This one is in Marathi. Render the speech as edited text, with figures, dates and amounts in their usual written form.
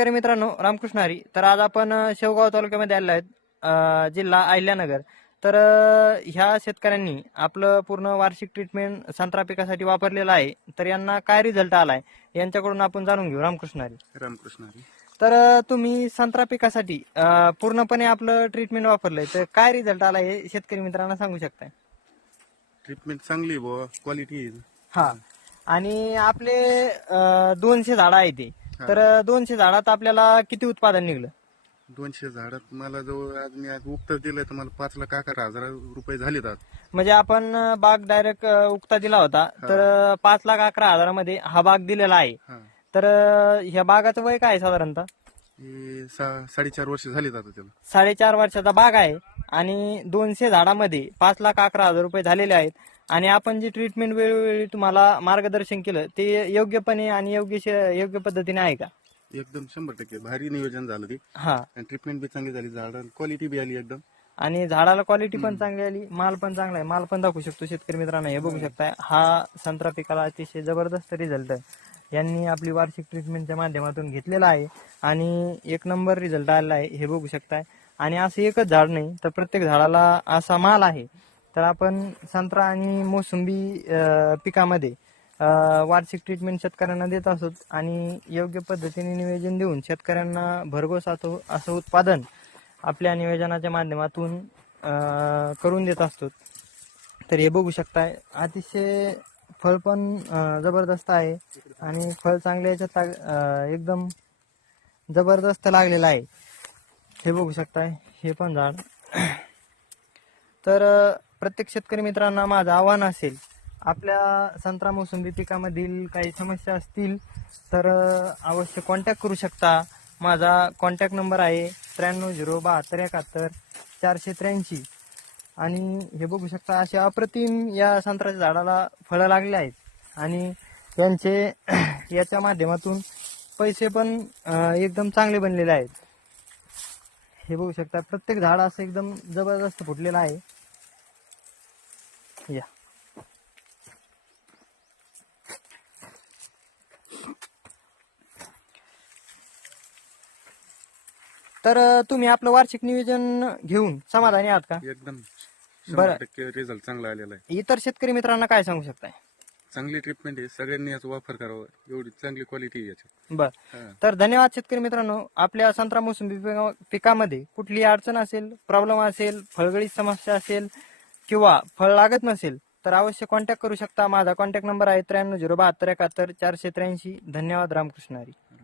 शेतकरी मित्रांनो, रामकृष्ण हरी. तर आज आपण शेवगाव तालुक्यामध्ये आलेलो आहेत, जिल्हा अहिल्यानगर. तर ह्या शेतकऱ्यांनी आपलं पूर्ण वार्षिक ट्रीटमेंट संत्रा पिकासाठी वापरलेलं आहे. तर यांना काय रिझल्ट आलाय यांच्याकडून आपण जाणून घेऊ. रामकृष्ण हरी. रामकृष्ण हरी. तर तुम्ही संत्रा पिकासाठी पूर्णपणे आपलं ट्रीटमेंट वापरलंय, तर काय रिझल्ट आलाय हे शेतकरी मित्रांना सांगू शकताय? ट्रीटमेंट चांगली बुवा, क्वालिटी आहे. हा. आणि आपले 200 झाडं आहे ते. हा. तर 200 झाडात आपल्याला किती उत्पादन निघलं? 200 झाडात मला जवळ आज मी आज उक्त दिलंय तर मला 5,11,000 रुपये झालेत आज. म्हणजे आपण बाग डायरेक्ट उक्ता दिला होता, तर 5,11,000 हा बाग दिलेला आहे. हा. तर ह्या बागाचं वय काय आहे साधारणतः? हे 4.5 वर्ष झालीत आता त्याला. 4.5 वर्षाचा बाग आहे आणि 200 झाडामध्ये 5,11,000 रुपये झालेले आहेत. आणि आपण जे ट्रीटमेंट वेळोवेळी तुम्हाला मार्गदर्शन केलं ते योग्यपणे आणि योग्य पद्धतीने आहे का? एकदम 100% भारी नियोजन झालं ते. हा. आणि ट्रीटमेंट बी चांगली झाली, झाडाला क्वालिटी बी आली एकदम. आणि झाडाला क्वालिटी पण चांगली आली, माल पण चांगला आहे. माल पण दाखवू शकतो शेतकरी मित्रांनो, हे बघू शकताय. हा संत्रा पिकाला अतिशय जबरदस्त रिझल्ट यांनी आपली वार्षिक ट्रीटमेंटच्या माध्यमातून घेतलेला आहे आणि एक नंबर रिझल्ट आलेला आहे, हे बघू शकताय. आणि असं एकच झाड नाही तर प्रत्येक झाडाला असा माल आहे. तर आपण संत्रा आणि मोसंबी पिकामध्ये वार्षिक ट्रीटमेंट शेतकऱ्यांना देत असतो आणि योग्य पद्धतीने नियोजन देऊन शेतकऱ्यांना भरघोस असं उत्पादन आपल्या नियोजनाच्या माध्यमातून करून देत असतो. तर हे बघू शकताय, अतिशय फळ पण जबरदस्त आहे आणि फळ चांगल्या याच्यात एकदम जबरदस्त लागलेलं आहे, हे बघू शकताय. हे पण झाड. तर प्रत्येक शेतकरी मित्रांना माझं आव्हान असेल, आपल्या संत्रा मोसंबी पिकामधील काही समस्या असतील तर अवश्य कॉन्टॅक्ट करू शकता. माझा कॉन्टॅक्ट नंबर आहे 930771 आणि हे बघू शकता, असे अप्रतिम या संत्र्याच्या झाडाला फळं लागले आहेत आणि यांचे याच्या माध्यमातून पैसे पण एकदम चांगले बनलेले आहेत. हे बघू शकता, प्रत्येक झाड असं एकदम जबरदस्त फुटलेलं आहे. या. तर तुम्ही आपलं वार्षिक नियोजन घेऊन समाधानी आहात का? एकदम बरं. 100% रिझल्ट चांगला आलेला आहे. इतर शेतकरी मित्रांना काय सांगू शकताय? चांगली ट्रीटमेंट आहे, सगळ्यांनी याचा वापर करावा, एवढी चांगली क्वालिटी आहे याची. बर. तर धन्यवाद शेतकरी मित्रांनो. आपल्या संत्रा मोसंबी पिकामध्ये कुठलीही अडचण असेल, प्रॉब्लेम असेल, फळगळीत समस्या असेल किंवा फळ लागत नसेल तर अवश्य कॉन्टॅक्ट करू शकता. माझा कॉन्टॅक्ट नंबर आहे 930771 483. धन्यवाद. रामकृष्ण हरी.